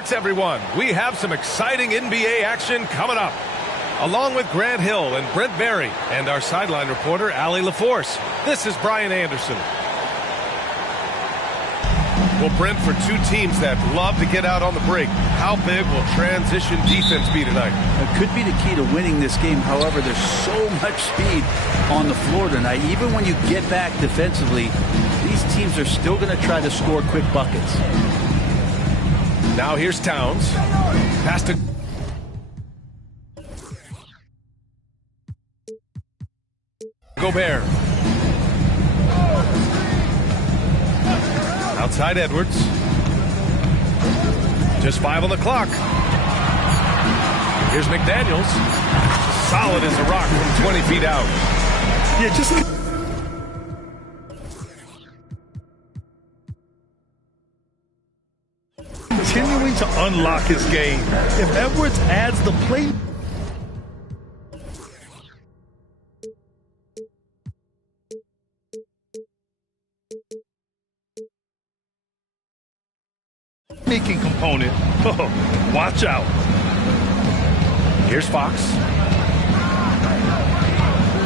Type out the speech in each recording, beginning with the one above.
sports, everyone. We have some exciting NBA action coming up. Along with Grant Hill and Brent Berry and our sideline reporter, Allie LaForce, this is Brian Anderson. Well, Brent, for two teams that love to get out on the break, how big will transition defense be tonight? It could be the key to winning this game. However, there's so much speed on the floor tonight. Even when you get back defensively, these teams are still going to try to score quick buckets. Now here's Towns. Pass to Gobert. Outside Edwards. Just 5 on the clock. Here's McDaniels. Solid as a rock from 20 feet out. Yeah, just continuing to unlock his game. If Edwards adds the play making component, watch out. Here's Fox.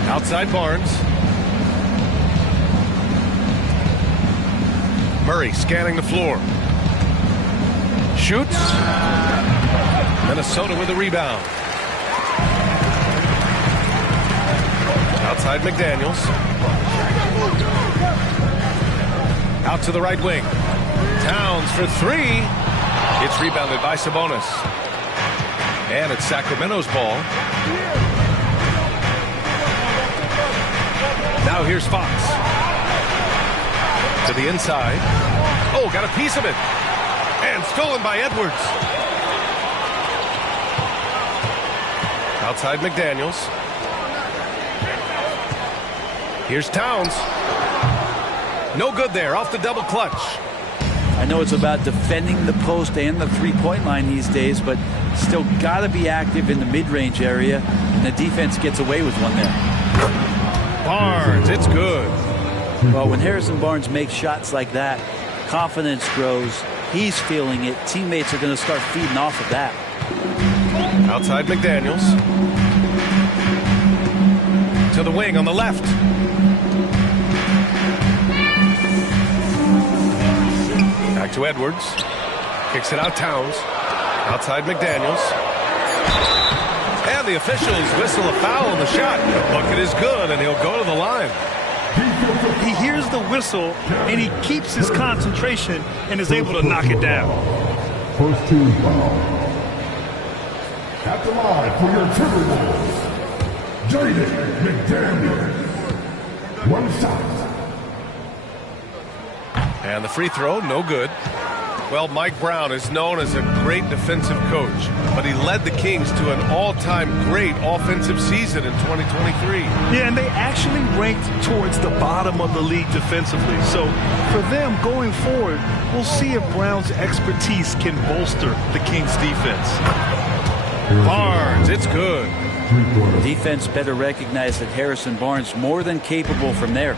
Outside Barnes. Murray scanning the floor. Shoots. Minnesota with a rebound. Outside McDaniels. Out to the right wing. Towns for 3. It's rebounded by Sabonis. And it's Sacramento's ball. Now here's Fox. To the inside. Oh, got a piece of it. And stolen by Edwards. Outside McDaniels. Here's Towns. No good there. Off the double clutch. I know it's about defending the post and the three-point line these days, but still got to be active in the mid-range area, and the defense gets away with one there. Barnes, it's good. Well, when Harrison Barnes makes shots like that, confidence grows. He's feeling it. Teammates are going to start feeding off of that. Outside McDaniels. To the wing on the left. Back to Edwards. Kicks it out Towns. Outside McDaniels. And the officials whistle a foul on the shot. The bucket is good, and he'll go to the line. He hears the whistle, and he keeps his concentration and is able to knock it down. First team foul. At the line for your Timberwolves, Jaden McDaniels. One shot. And the free throw, no good. Well, Mike Brown is known as a great defensive coach, but he led the Kings to an all-time great offensive season in 2023. Yeah, and they actually ranked towards the bottom of the league defensively. So for them going forward, we'll see if Brown's expertise can bolster the Kings' defense. Barnes, it's good. Defense better recognize that Harrison Barnes more than capable from there.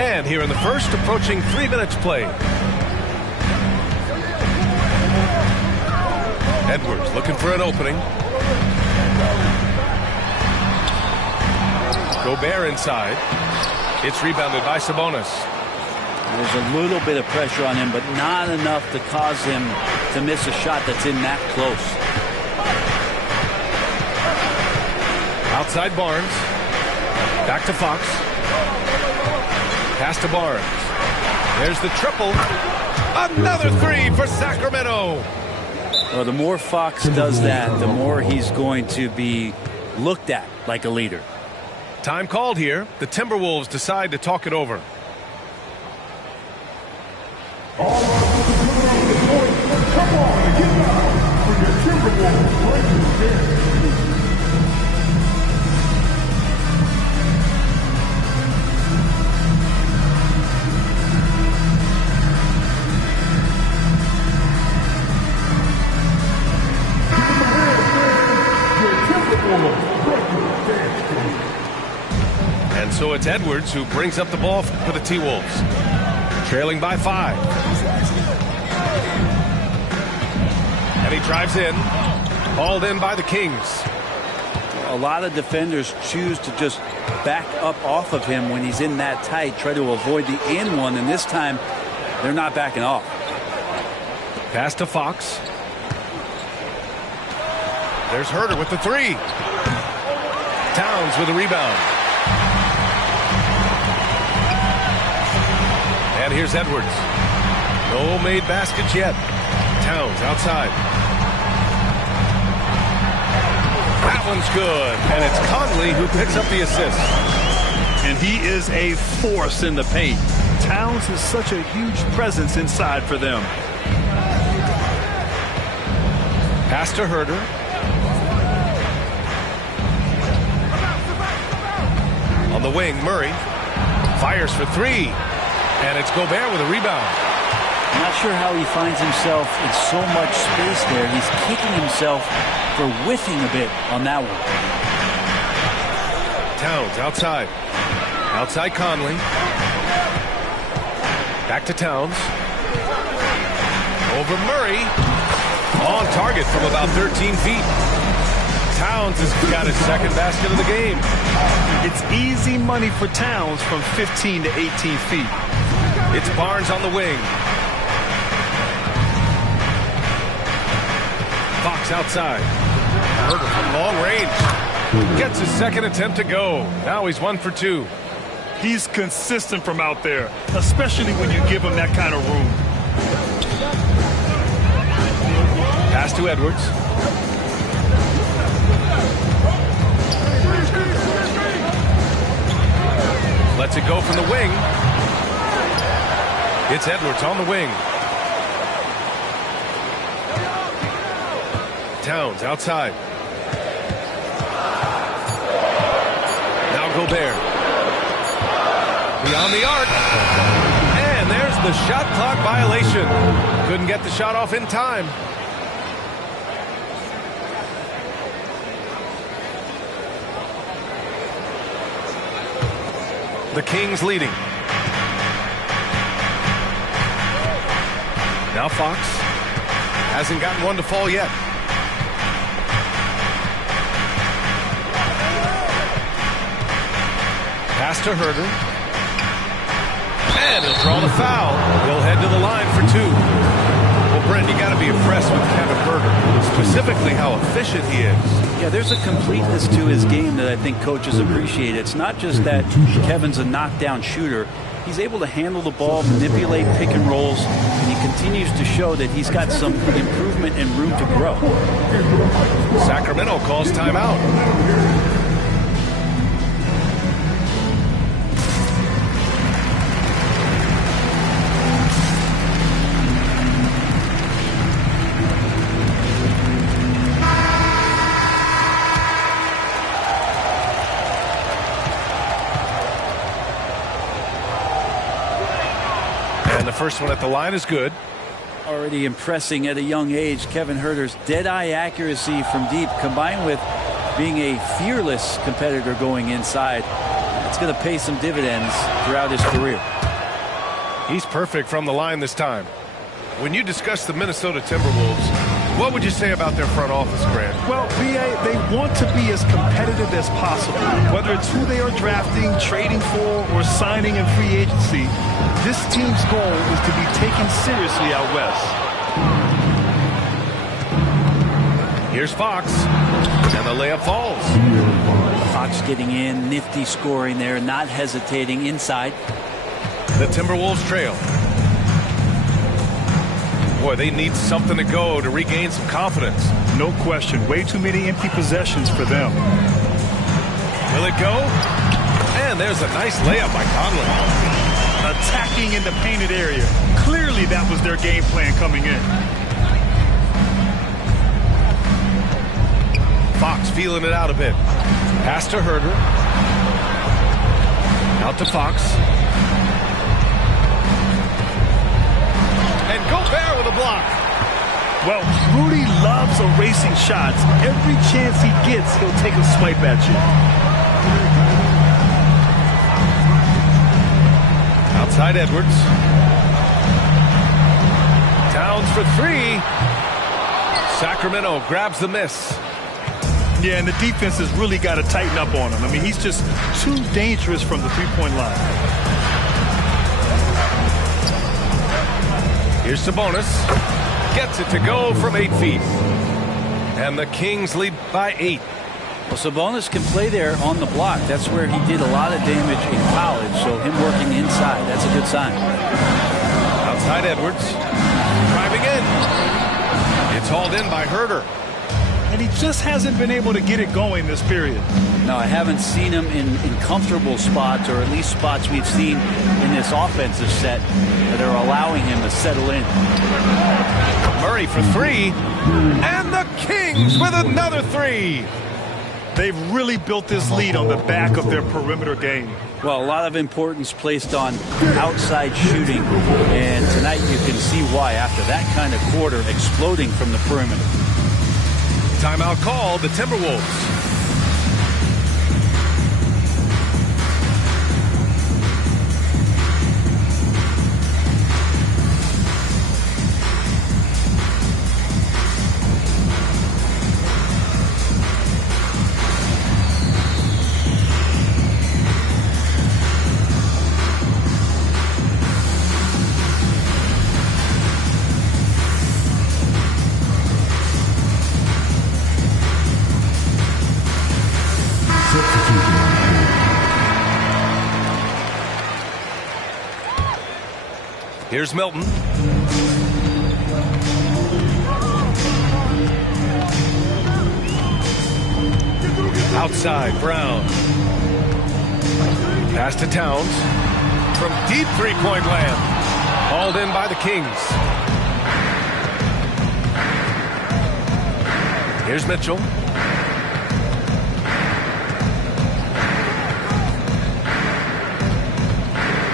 And here in the first, approaching 3 minutes played. Edwards looking for an opening. Gobert inside. It's rebounded by Sabonis. There's a little bit of pressure on him, but not enough to cause him to miss a shot that's in that close. Outside Barnes. Back to Fox. Pass to Barnes. There's the triple. Another 3 for Sacramento. Well, the more Fox does that, the more he's going to be looked at like a leader. Time called here. The Timberwolves decide to talk it over. Come on, get down for your Timberwolves breaking game. And so it's Edwards who brings up the ball for the T-Wolves. Trailing by 5. And he drives in. Hauled in by the Kings. A lot of defenders choose to just back up off of him when he's in that tight, try to avoid the and one, and this time they're not backing off. Pass to Fox. There's Herder with the 3. Towns with a rebound. And here's Edwards. No made baskets yet. Towns outside. That one's good. And it's Conley who picks up the assist. And he is a force in the paint. Towns is such a huge presence inside for them. Pass to Herder. On the wing, Murray fires for 3. And it's Gobert with a rebound. I'm not sure how he finds himself in so much space there. He's kicking himself for whiffing a bit on that one. Towns outside. Outside Conley. Back to Towns. Over Murray. On target from about 13 feet. Towns has got his second basket of the game. It's easy money for Towns from 15 to 18 feet. It's Barnes on the wing. Fox outside. Herder from long range. Gets his second attempt to go. Now he's 1 for 2. He's consistent from out there, especially when you give him that kind of room. Pass to Edwards. Lets it go from the wing. It's Edwards on the wing. Towns outside. Now Gobert. Beyond the arc. And there's the shot clock violation. Couldn't get the shot off in time. The Kings leading. Now Fox hasn't gotten one to fall yet. Pass to Herder. And he'll draw the foul. He'll head to the line for 2. Well, Brent, you got to be impressed with Kevin Herder, specifically how efficient he is. Yeah, there's a completeness to his game that I think coaches appreciate. It's not just that Kevin's a knockdown shooter. He's able to handle the ball, manipulate pick and rolls, and he continues to show that he's got some improvement and room to grow. Sacramento calls timeout. First one at the line is good. Already impressing at a young age. Kevin Herder's dead-eye accuracy from deep, combined with being a fearless competitor going inside. It's going to pay some dividends throughout his career. He's perfect from the line this time. When you discuss the Minnesota Timberwolves, what would you say about their front office, Grant? Well, they want to be as competitive as possible. Whether it's who they are drafting, trading for, or signing in free agency, this team's goal is to be taken seriously out west. Here's Fox, and the layup falls. Fox getting in, nifty scoring there, not hesitating inside. The Timberwolves trail. Boy, they need something to go to regain some confidence. No question. Way too many empty possessions for them. Will it go? And there's a nice layup by Conley. Attacking in the painted area. Clearly that was their game plan coming in. Fox feeling it out a bit. Pass to Herder. Out to Fox. And Gobert with a block. Well, Rudy loves erasing shots. Every chance he gets, he'll take a swipe at you. Outside Edwards. for three. Sacramento grabs the miss. Yeah, and the defense has really got to tighten up on him. I mean, he's just too dangerous from the three-point line. Here's Sabonis. Gets it to go from 8 feet. And the Kings lead by 8. Well, Sabonis can play there on the block. That's where he did a lot of damage in college. So him working inside, that's a good sign. Outside Edwards. Driving in. It's hauled in by Herter. And he just hasn't been able to get it going this period. No, I haven't seen him in comfortable spots, or at least spots we've seen in this offensive set that are allowing him to settle in. Murray for three. And the Kings with another three. They've really built this lead on the back of their perimeter game. Well, a lot of importance placed on outside shooting, and tonight you can see why after that kind of quarter exploding from the perimeter. Timeout called, the Timberwolves. Here's Milton. Outside, Brown. Pass to Towns. From deep three-point land. Hauled in by the Kings. Here's Mitchell.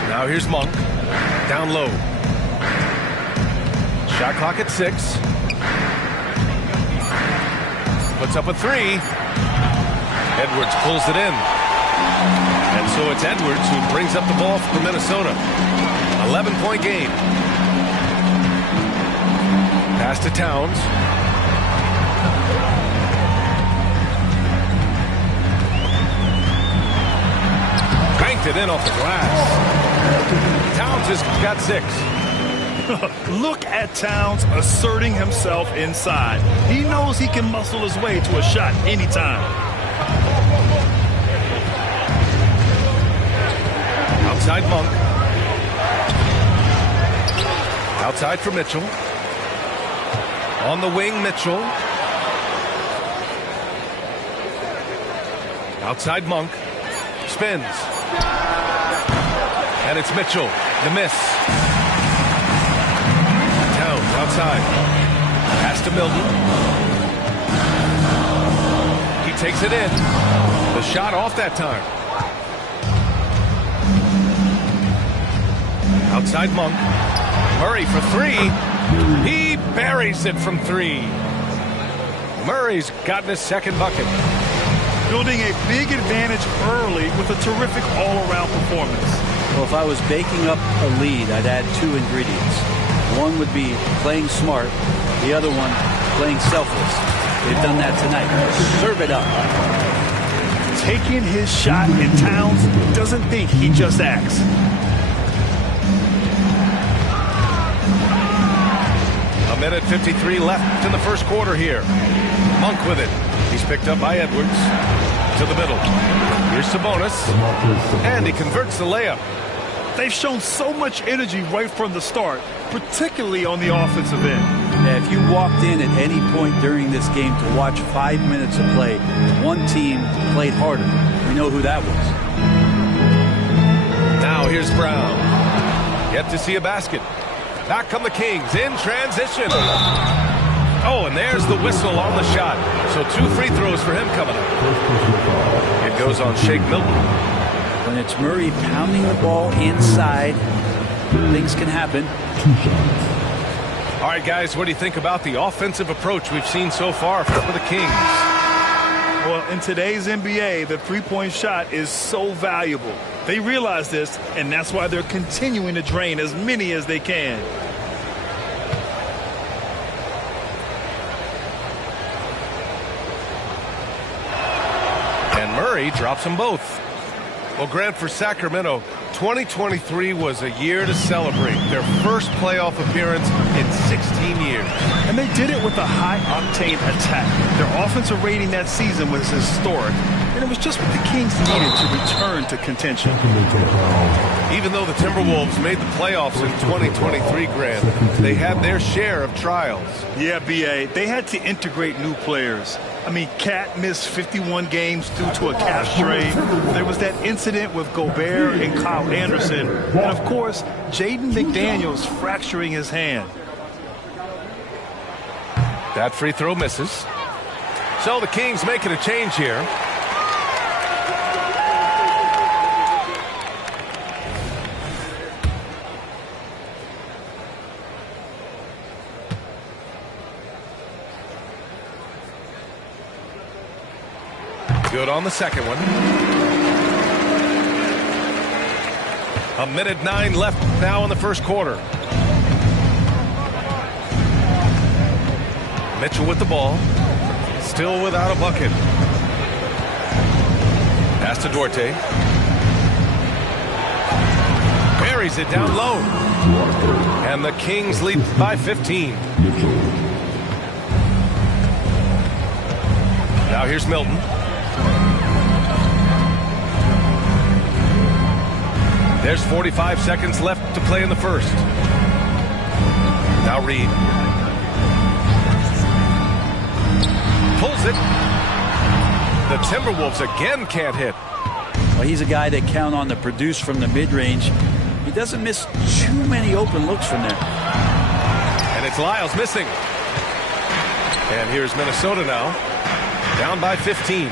Now here's Monk. Down low. Shot clock at 6. Puts up a three. Edwards pulls it in. And so it's Edwards who brings up the ball for Minnesota. 11-point game. Pass to Towns. Banked it in off the glass. Towns has got 6. Look at Towns asserting himself inside. He knows he can muscle his way to a shot anytime. Outside Monk. Outside for Mitchell. On the wing, Mitchell. Outside Monk. Spins. And it's Mitchell. The miss. Towns outside. Pass to Milton. He takes it in. The shot off that time. Outside Monk. Murray for three. He buries it from 3. Murray's gotten his second bucket. Building a big advantage early with a terrific all-around performance. Well, if I was baking up a lead, I'd add 2 ingredients. One would be playing smart. The other one, playing selfless. They've done that tonight. Serve it up. Taking his shot, and Towns doesn't think, he just acts. A minute 53 left in the first quarter here. Monk with it. He's picked up by Edwards. To the middle. Here's Sabonis. And he converts the layup. They've shown so much energy right from the start, particularly on the offensive end. Yeah, if you walked in at any point during this game to watch 5 minutes of play, one team played harder. We know who that was. Now here's Brown. Yet to see a basket. Back come the Kings in transition. Oh, and there's the whistle on the shot. So 2 free throws for him coming up. It goes on Shake Milton. When it's Murray pounding the ball inside, things can happen. 2 shots. All right, guys, what do you think about the offensive approach we've seen so far for the Kings? Well, in today's NBA, the three-point shot is so valuable. They realize this, and that's why they're continuing to drain as many as they can. Murray drops them both. Well, Grant, for Sacramento, 2023 was a year to celebrate. Their first playoff appearance in 16 years. And they did it with a high-octane attack. Their offensive rating that season was historic, and it was just what the Kings needed to return to contention. Even though the Timberwolves made the playoffs in 2023, Grant, they had their share of trials. Yeah, B.A., they had to integrate new players. I mean, Cat missed 51 games due to a calf strain. There was that incident with Gobert and Kyle Anderson. And, of course, Jaden McDaniels fracturing his hand. That free throw misses. So the Kings making a change here. Good on the second one. 1:09 left now in the first quarter. Mitchell with the ball. Still without a bucket. Pass to Duarte. Buries it down low. And the Kings lead by 15. Now here's Milton. There's 45 seconds left to play in the first. Now Reed. Pulls it. The Timberwolves again can't hit. Well, he's a guy that count on to produce from the mid-range. He doesn't miss too many open looks from there. And it's Lyles missing. And here's Minnesota now. Down by 15.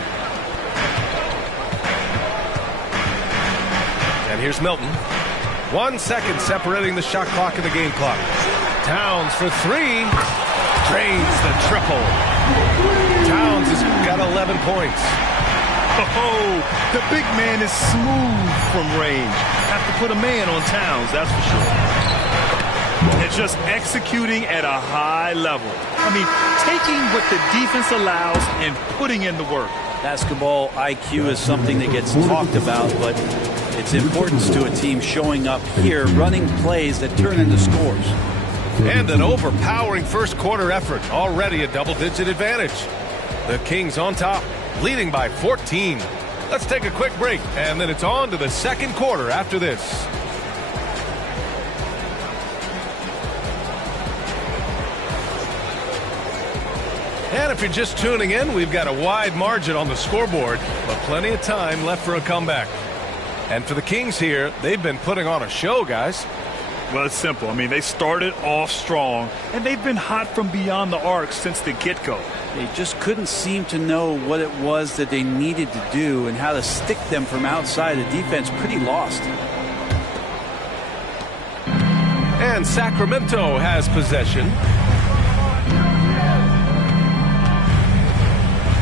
And here's Milton. 1 second separating the shot clock and the game clock. Towns for three. Drains the triple. Towns has got 11 points. Oh, the big man is smooth from range. Have to put a man on Towns, that's for sure. And just executing at a high level. I mean, taking what the defense allows and putting in the work. Basketball IQ is something that gets talked about, but its importance to a team showing up here, running plays that turn into scores. And an overpowering first quarter effort. Already a double-digit advantage. The Kings on top, leading by 14. Let's take a quick break, and then it's on to the second quarter after this. And if you're just tuning in, we've got a wide margin on the scoreboard, but plenty of time left for a comeback. And for the Kings here, they've been putting on a show, guys. Well, it's simple. I mean, they started off strong, and they've been hot from beyond the arc since the get-go. They just couldn't seem to know what it was that they needed to do and how to stick them from outside. The defense pretty lost. And Sacramento has possession.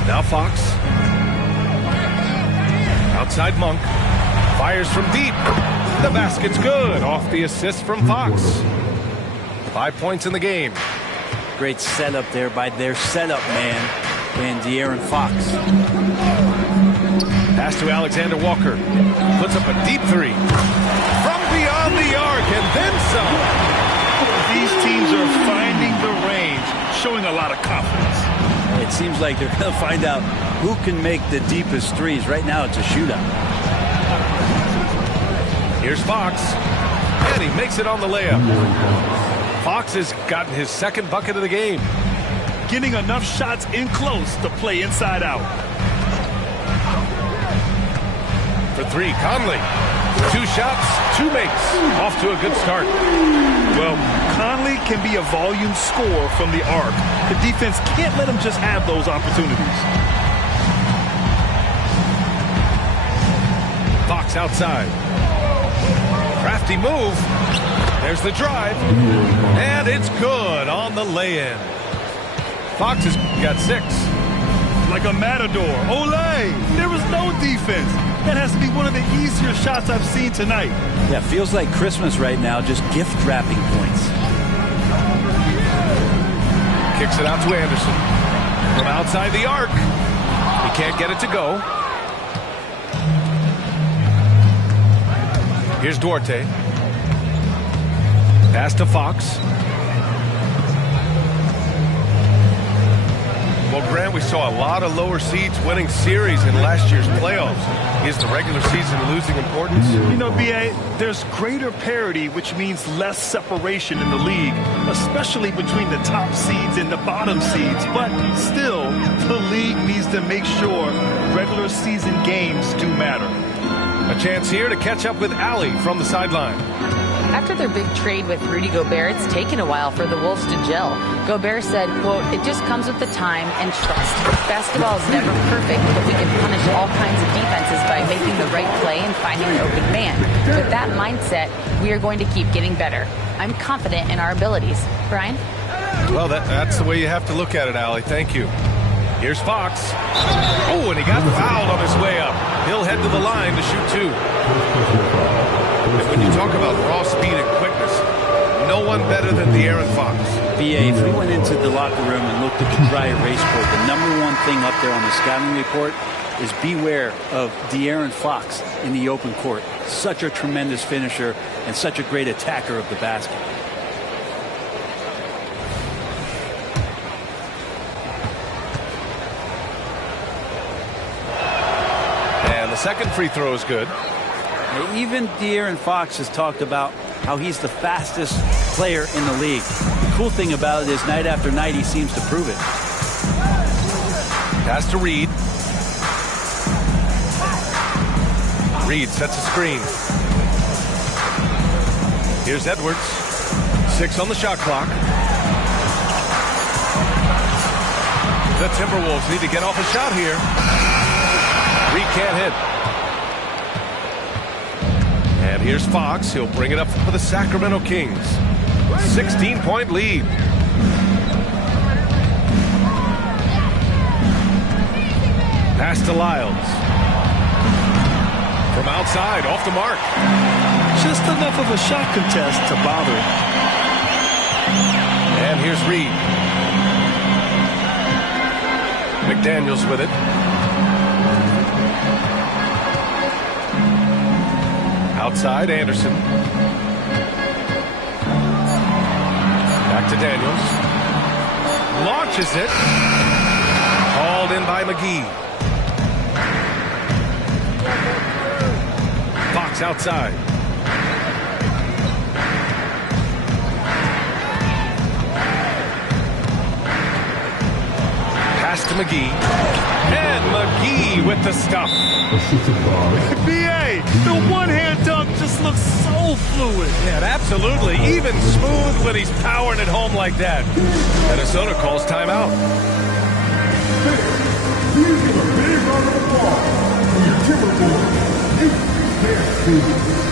Now Fox. Outside Monk. Fires from deep. The basket's good. Off the assist from Fox. 5 points in the game. Great setup there by their setup man, and De'Aaron Fox. Pass to Alexander Walker. Puts up a deep three. From beyond the arc, and then some. These teams are finding the range, showing a lot of confidence. It seems like they're going to find out who can make the deepest threes. Right now, it's a shootout. Here's Fox. And he makes it on the layup. Fox has gotten his second bucket of the game. Getting enough shots in close to play inside out. For three, Conley. 2 shots, 2 makes. Off to a good start. Well, Conley can be a volume scorer from the arc. The defense can't let him just have those opportunities. Fox outside. Crafty move. There's the drive. And it's good on the lay-in. Fox has got 6. Like a matador. Olay! There was no defense. That has to be one of the easier shots I've seen tonight. Yeah, feels like Christmas right now, just gift wrapping points. Kicks it out to Anderson. From outside the arc. He can't get it to go. Here's Duarte. Pass to Fox. Well, Grant, we saw a lot of lower seeds winning series in last year's playoffs. Is the regular season losing importance? You know, B.A., there's greater parity, which means less separation in the league, especially between the top seeds and the bottom seeds. But still, the league needs to make sure regular season games do matter. A chance here to catch up with Allie from the sideline. After their big trade with Rudy Gobert, it's taken a while for the Wolves to gel. Gobert said, quote, "It just comes with the time and trust. Basketball is never perfect, but we can punish all kinds of defenses by making the right play and finding an open man. With that mindset, we are going to keep getting better. I'm confident in our abilities." Brian? Well, that's the way you have to look at it, Allie. Thank you. Here's Fox. Oh, and he got fouled on his way up. He'll head to the line to shoot two. And when you talk about raw speed and quickness, no one better than De'Aaron Fox. BA, if we went into the locker room and looked at the dry erase board, the #1 thing up there on the scouting report is beware of De'Aaron Fox in the open court. Such a tremendous finisher and such a great attacker of the basket. And the second free throw is good. Even De'Aaron Fox has talked about how he's the fastest player in the league. The cool thing about it is night after night he seems to prove it. Pass to Reed. Reed sets a screen. Here's Edwards. 6 on the shot clock. The Timberwolves need to get off a shot here. Reed can't hit. And here's Fox. He'll bring it up for the Sacramento Kings. 16-point lead. Pass to Lyles. From outside, off the mark. Just enough of a shot contest to bother. And here's Reed. McDaniels with it. Outside, Anderson. Back to Daniels. Launches it. Called in by McGee. Fox outside. Pass to McGee. And McGee with the stuff. B.A., the one-hand dunk just looks so fluid. Yeah, absolutely. Even smooth when he's powering it home like that. Minnesota calls timeout. Please give a big round of applause for your Timberwolves. You can't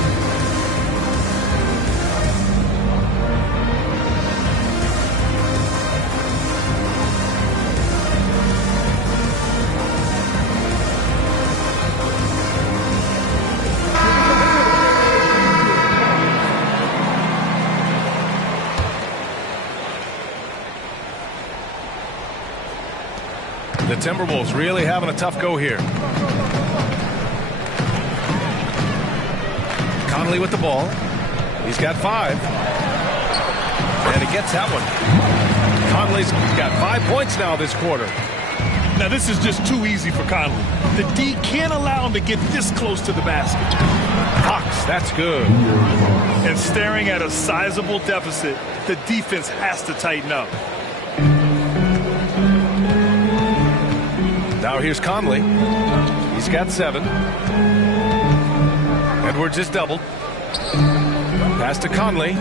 The Timberwolves really having a tough go here. Conley with the ball. He's got 5. And he gets that one. Conley's got 5 points now this quarter. Now, this is just too easy for Conley. The D can't allow him to get this close to the basket. Fox, that's good. And staring at a sizable deficit, the defense has to tighten up. Now here's Conley. He's got 7. Edwards is doubled. Pass to Conley.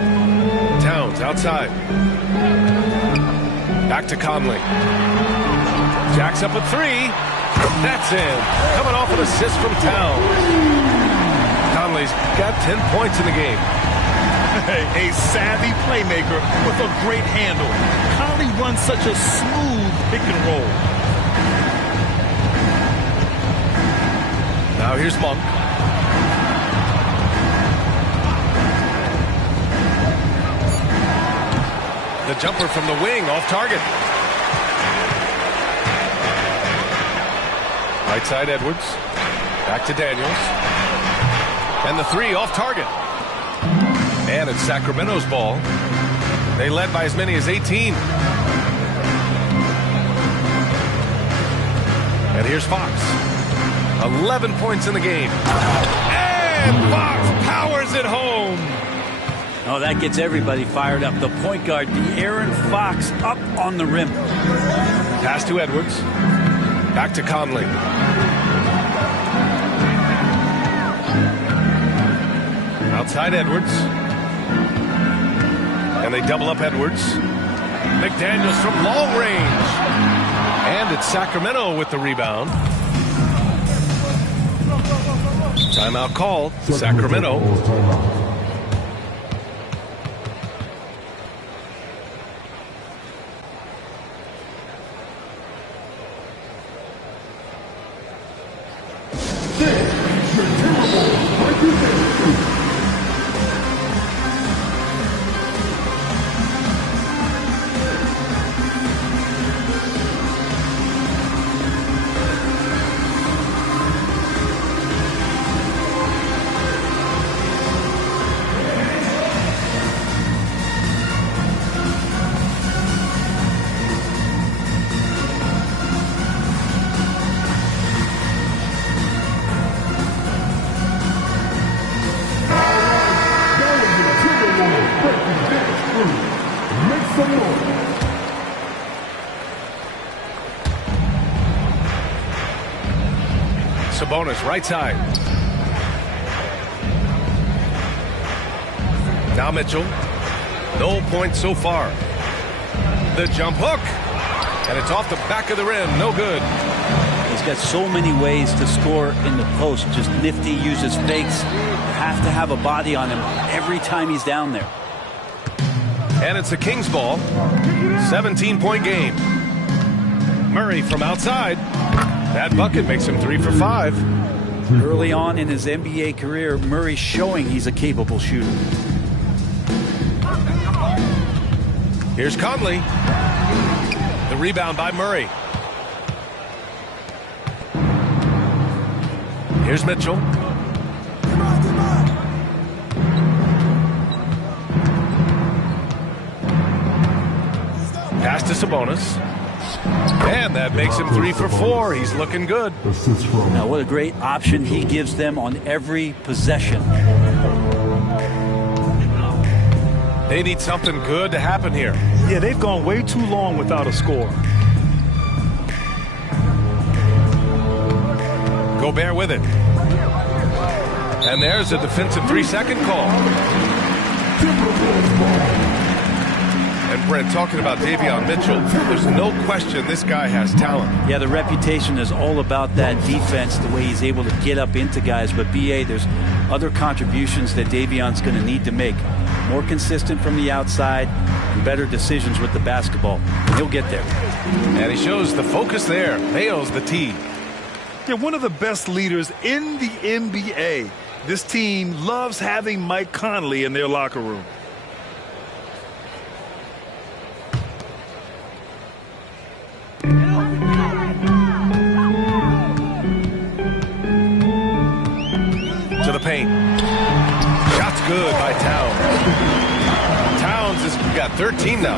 Towns outside. Back to Conley. Jacks up a 3. That's in. Coming off an assist from Towns. Conley's got 10 points in the game. A savvy playmaker with a great handle. Conley runs such a smooth pick and roll. Now here's Monk. The jumper from the wing off target. Right side Edwards. Back to Daniels. And the three off target. And it's Sacramento's ball. They led by as many as 18. And here's Fox. 11 points in the game. And Fox powers it home. Oh, that gets everybody fired up. The point guard, De'Aaron Fox, up on the rim. Pass to Edwards. Back to Conley. Outside Edwards. And they double up Edwards. McDaniels from long range. And it's Sacramento with the rebound. Timeout called. Sacramento. Sabonis, right side. Now Mitchell. No points so far. The jump hook. And it's off the back of the rim. No good. He's got so many ways to score in the post. Just nifty, uses fakes. Have to have a body on him every time he's down there. And it's the Kings ball. 17-point game. Murray from outside. That bucket makes him 3 for 5. Early on in his NBA career, Murray showing he's a capable shooter. Here's Conley. The rebound by Murray. Here's Mitchell. Pass to Sabonis. And that makes him 3 for 4. He's looking good. Now, what a great option he gives them on every possession. They need something good to happen here. Yeah, they've gone way too long without a score. Gobert with it. And there's a defensive 3-second call. And Brent, talking about Davion Mitchell, there's no question this guy has talent. Yeah, the reputation is all about that defense, the way he's able to get up into guys. But BA, there's other contributions that Davion's going to need to make. More consistent from the outside and better decisions with the basketball. He'll get there. And he shows the focus there. Nails the tee. They're one of the best leaders in the NBA. This team loves having Mike Conley in their locker room. To the paint. Shot's good by Towns. Towns has got 13 now.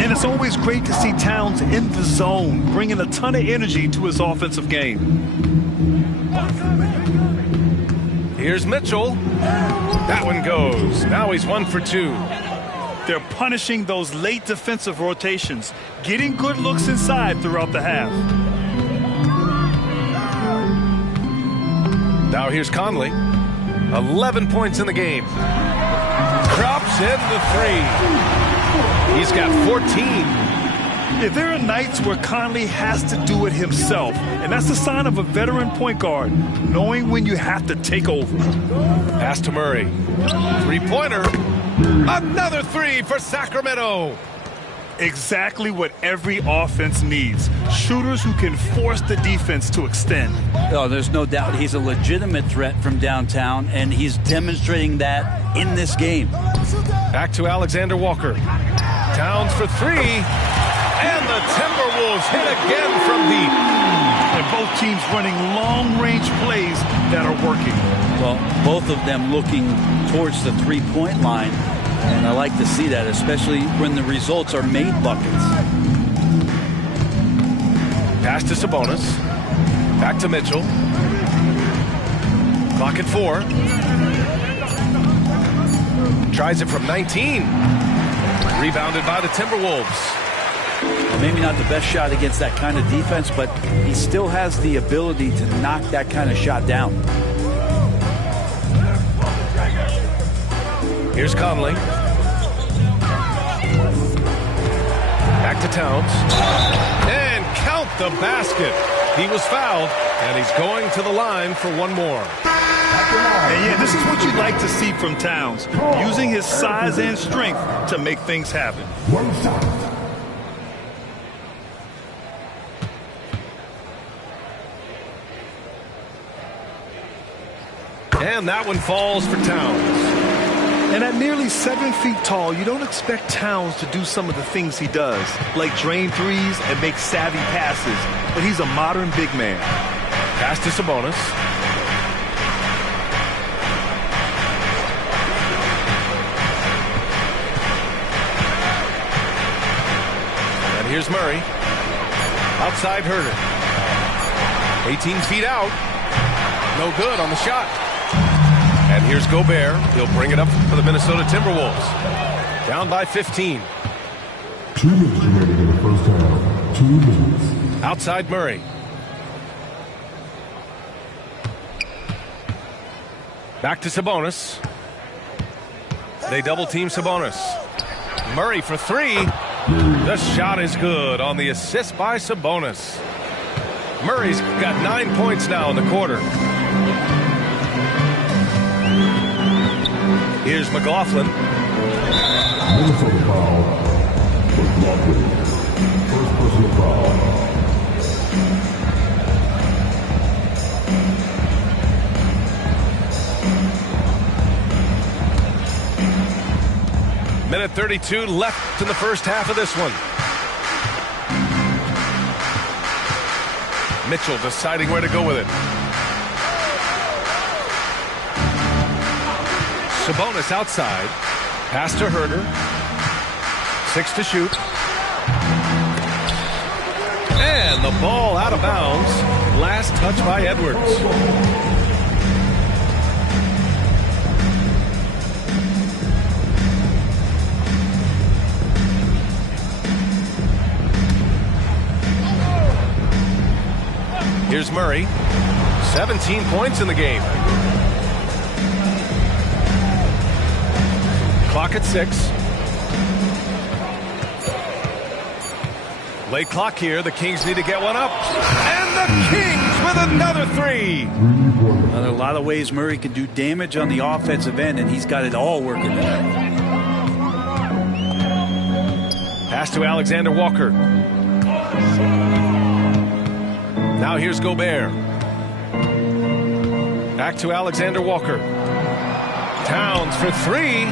And it's always great to see Towns in the zone, bringing a ton of energy to his offensive game. Here's Mitchell. That one goes. Now he's 1 for 2. They're punishing those late defensive rotations, getting good looks inside throughout the half. Now here's Conley. 11 points in the game. Drops in the 3. He's got 14. Yeah, there are nights where Conley has to do it himself, and that's the sign of a veteran point guard, knowing when you have to take over. Pass to Murray. 3-pointer. Another 3 for Sacramento. Exactly what every offense needs. Shooters who can force the defense to extend. Oh, there's no doubt he's a legitimate threat from downtown, and he's demonstrating that in this game. Back to Alexander Walker. Towns for 3. And the Timberwolves hit again from deep. And both teams running long-range plays that are working. Well, both of them looking towards the three-point line, and I like to see that, especially when the results are made buckets. Pass to Sabonis. Back to Mitchell. Clock at 4. Tries it from 19. Rebounded by the Timberwolves. Maybe not the best shot against that kind of defense, but he still has the ability to knock that kind of shot down. Here's Conley. Back to Towns. And count the basket. He was fouled, and he's going to the line for one more. And yeah, this is what you'd like to see from Towns, using his size and strength to make things happen. One shot. And that one falls for Towns. And at nearly 7 feet tall, you don't expect Towns to do some of the things he does, like drain threes and make savvy passes. But he's a modern big man. Pass to Sabonis. And here's Murray. Outside Herter. 18 feet out. No good on the shot. And here's Gobert. He'll bring it up for the Minnesota Timberwolves. Down by 15. 2 minutes remaining in the first half. 2 minutes. Outside Murray. Back to Sabonis. They double team Sabonis. Murray for 3. The shot is good on the assist by Sabonis. Murray's got 9 points now in the quarter. Here's McLaughlin. Minnesota foul. McLaughlin. First personal foul. Minute 32 left in the first half of this one. Mitchell deciding where to go with it. Sabonis outside. Pass to Herter. 6 to shoot. And the ball out of bounds. Last touch by Edwards. Here's Murray. 17 points in the game. Clock at 6. Late clock here. The Kings need to get one up. And the Kings with another 3. There are a lot of ways Murray can do damage on the offensive end, and he's got it all working there. Pass to Alexander Walker. Now here's Gobert. Back to Alexander Walker. Towns for 3.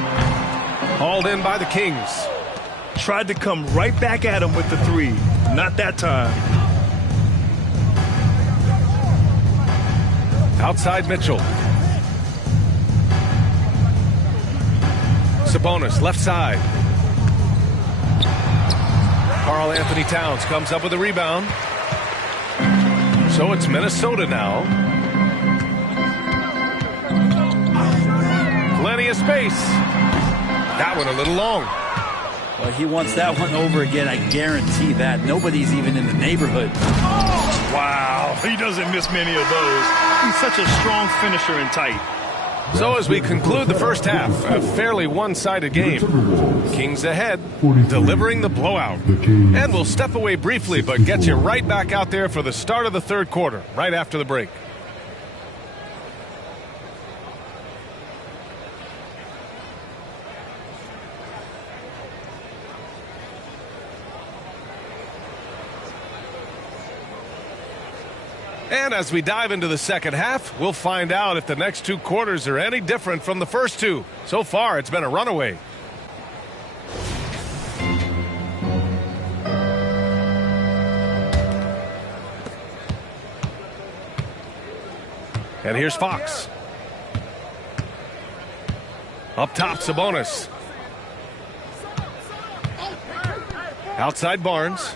Hauled in by the Kings. Tried to come right back at him with the 3. Not that time. Outside Mitchell. Sabonis left side. Karl Anthony Towns comes up with a rebound. So it's Minnesota now. Plenty of space. That one a little long. Well, he wants that one over again. I guarantee that. Nobody's even in the neighborhood. Wow, he doesn't miss many of those. He's such a strong finisher and tight. So as we conclude the first half, a fairly one-sided game. Kings ahead, delivering the blowout. And we'll step away briefly, but get you right back out there for the start of the third quarter, right after the break. And as we dive into the second half, we'll find out if the next 2 quarters are any different from the first 2. So far, it's been a runaway. And here's Fox. Up top, Sabonis. Outside Barnes.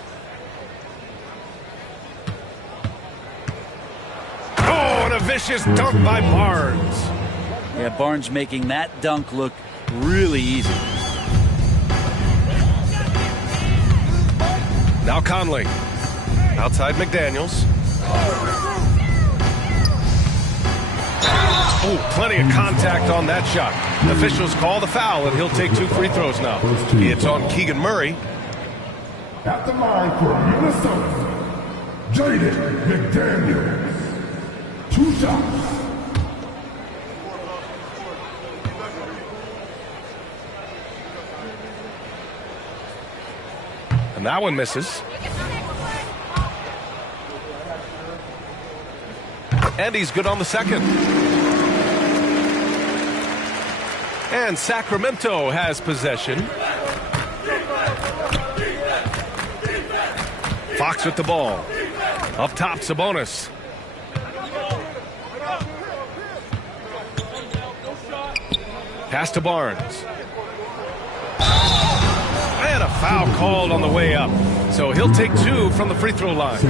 Oh, and a vicious dunk by Barnes. Yeah, Barnes making that dunk look really easy. Now Conley. Outside McDaniels. Oh, plenty of contact on that shot. Officials call the foul, and he'll take 2 free throws now. It's on Keegan Murray. At the line for Minnesota, Jaden McDaniels. 2 shots. And that one misses. And he's good on the second. And Sacramento has possession. Fox with the ball. Up top, Sabonis. Pass to Barnes. And a foul called on the way up. So he'll take 2 from the free throw line.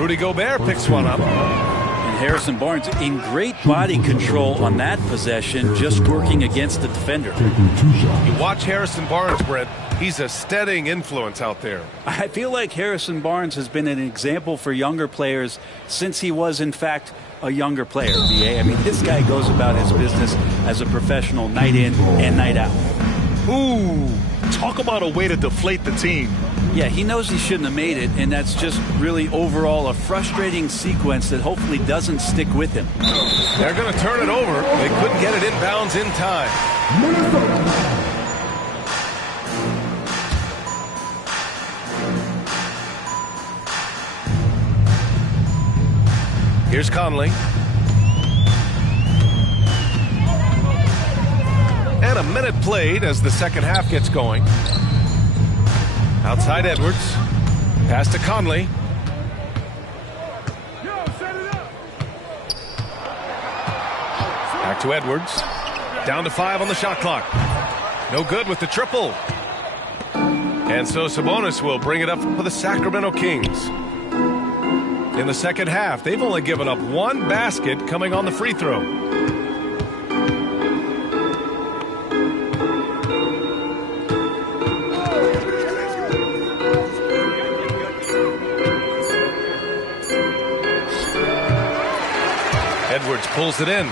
Rudy Gobert picks one up. And Harrison Barnes in great body control on that possession, just working against the defender. You watch Harrison Barnes, Brent. He's a steadying influence out there. I feel like Harrison Barnes has been an example for younger players since he was, in fact, a younger player, BA. I mean, this guy goes about his business as a professional night in and night out. Ooh, talk about a way to deflate the team. Yeah, he knows he shouldn't have made it, and that's just really overall a frustrating sequence that hopefully doesn't stick with him. They're going to turn it over. They couldn't get it inbounds in time. Here's Conley. And a minute played as the second half gets going. Outside Edwards. Pass to Conley. Back to Edwards. Down to 5 on the shot clock. No good with the triple. And so Sabonis will bring it up for the Sacramento Kings. In the second half, they've only given up 1 basket coming on the free throw. Edwards pulls it in.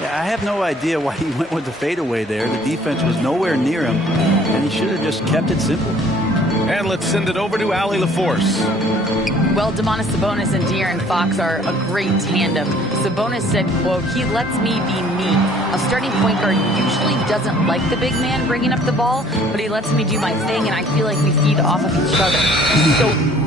Yeah, I have no idea why he went with the fadeaway there. The defense was nowhere near him, and he should have just kept it simple. And let's send it over to Allie LaForce. Well, Domantas Sabonis and De'Aaron Fox are a great tandem. Sabonis said, quote, "He lets me be me. A starting point guard usually doesn't like the big man bringing up the ball, but he lets me do my thing, and I feel like we feed off of each other." So